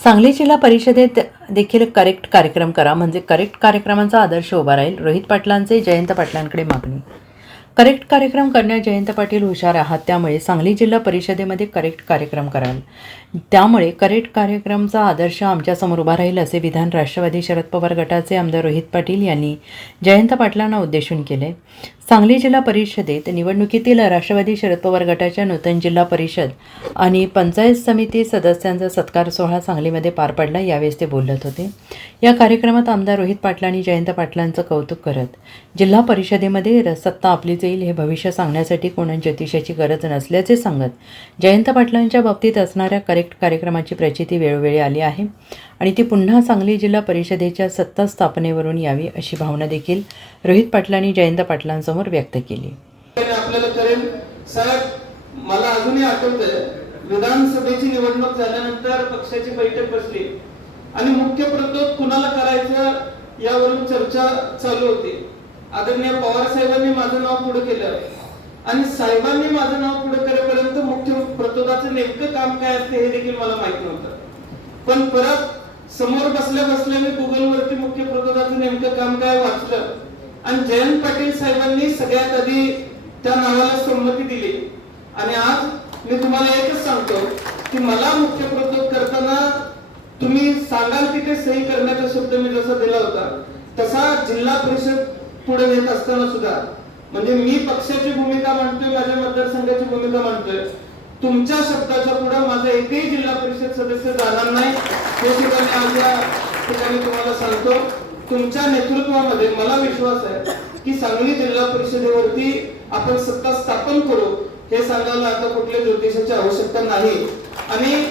सांगली जिल्हा परिषदेत देखील करेक्ट कार्यक्रम करा म्हणजे करेक्ट कार्यक्रमांचा आदर्श उभा राहील. रोहित पाटलांचे जयंत पाटलांकडे मागणी. करेक्ट कार्यक्रम करण्यात जयंत पाटील हुशार आहात, त्यामुळे सांगली जिल्हा परिषदेमध्ये करेक्ट कार्यक्रम कराल. त्यामुळे करेक्ट कार्यक्रमचा आदर्श आमच्यासमोर उभा राहील, असे विधान राष्ट्रवादी शरद पवार गटाचे आमदार रोहित पाटील यांनी जयंत पाटलांना उद्देशून केले. सांगली जिल्हा परिषदेत निवडणुकीतील राष्ट्रवादी शरद पवार गटाच्या नूतन जिल्हा परिषद आणि पंचायत समिती सदस्यांचा सत्कार सोहळा सांगलीमध्ये पार पडला. यावेळेस ते बोलत होते. या कार्यक्रमात आमदार रोहित पाटलांनी जयंत पाटलांचं कौतुक करत जिल्हा परिषदेमध्ये सत्ता आपलीच येईल हे भविष्य सांगण्यासाठी कोणा ज्योतिषाची गरज नसल्याचे सांगत जयंत पाटलांच्या बाबतीत असणाऱ्या करेक्ट कार्यक्रमाची प्रचिती वेळोवेळी आली आहे आणि ती पुन्हा सांगली जिल्हा परिषदेच्या सत्ता स्थापनेवरून यावी अशी भावना देखील रोहित पाटलांनी जयंत पाटलांसमोर व्यक्त केली. आपल्याला करेल साहेब, मला अजूनही आठवतंय विधानसभेची निवडणूक झाल्यानंतर पक्षाची बैठक बसली आणि मुख्य प्रतोद कुणाला करायचं यावरून चर्चा चालू होती. आदरणीय पवार साहेबांनी माझं नाव पुढे केलं आणि साहेबांनी माझं नाव पुढे करेपर्यंत मुख्य प्रतोदाचं नेमकं काम काय असते हे देखील मला माहित नव्हतं. पण परत समोर बसल्या बसल्या मी गुगलवरती मुख्य प्रतोदाचं नेमकं काम काय वाचलं आणि जयंत पाटील साहेबांनी सगळ्यात आधी त्या नावाला संमती दिली. आणि आज मी तुम्हाला एकच सांगतो की मला मुख्य प्रतोद करताना तुम्ही सांगाल तिथे सही करण्याचा शब्द मी जसा दिला होता तसा जिल्हा परिषद पुढे नेत असताना सुद्धा म्हणजे मी पक्षाची भूमिका मांडतोय, माझ्या मतदारसंघाची भूमिका मांडतोय, तुमच्या शब्दाच्या पुढे माझा एकही जिल्हा परिषद सदस्य जाणार नाही हे सुद्धा मी आज या ठिकाणी तुम्हाला सांगतो. तुमच्या नेतृत्वामध्ये मला विश्वास आहे की सांगली जिल्हा परिषदेवरती आपण सत्ता स्थापन करू. हे सांगायला आता कुठल्या ज्योतिषाची आवश्यकता नाही आणि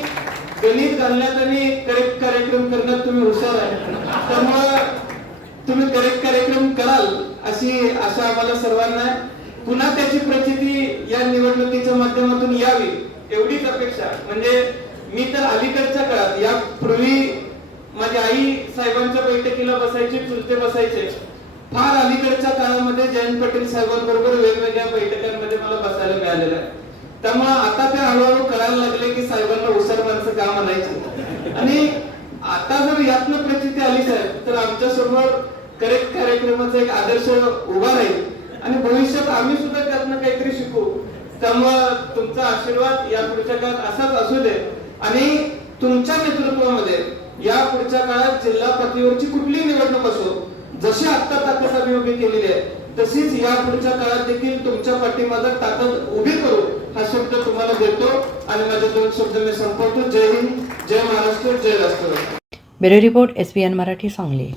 गणित घालण्यात आणि करेक्ट कार्यक्रम करण्यात तुम्ही हुशार आहे, त्यामुळे तुम्ही करेक्ट कार्यक्रम कराल अशी आशा आम्हाला सर्वांना आहे. पुन्हा त्याची प्रचिती या निवडणुकीच्या माध्यमातून यावी एवढीच अपेक्षा. म्हणजे मी तर अलीकडच्या काळात यापूर्वी माझी आई साहेबांच्या बैठकीला बसायची, चुलते बसायचे. फार अलीकडच्या काळामध्ये जयंत पाटील साहेबांबरोबर वेगवेगळ्या बैठकांमध्ये मला बसायला मिळालेलं आहे. त्यामुळे आता ते हळूहळू कळायला लागले की साहेबांना हुशार माणसं का म्हणायची. आणि आता जर यातनं प्रचिती आली साहेब तर आमच्या समोर करेक्ट कार्यक्रमाचा एक आदर्श उभा राहील आणि भविष्यात आम्ही सुद्धा त्यातनं काहीतरी शिकू. त्यामुळे तुमचा आशीर्वाद या पुढच्या काळात असाच असू दे आणि तुमच्या नेतृत्वामध्ये या पुढच्या काळात जिल्हा पातळीवरची कुठलीही निवडणूक असो, जशी आता ताकद आम्ही उभी केलेली आहे तशीच या पुढच्या काळात देखील तुमच्या पाठीमागे ताकद उभी करू हा शब्द तुम्हाला देतो आणि माझे दोन शब्द मी संपवतो. जय हिंद, जय महाराष्ट्र, जय राष्ट्र. Bureau report SBN Marathi Sangli.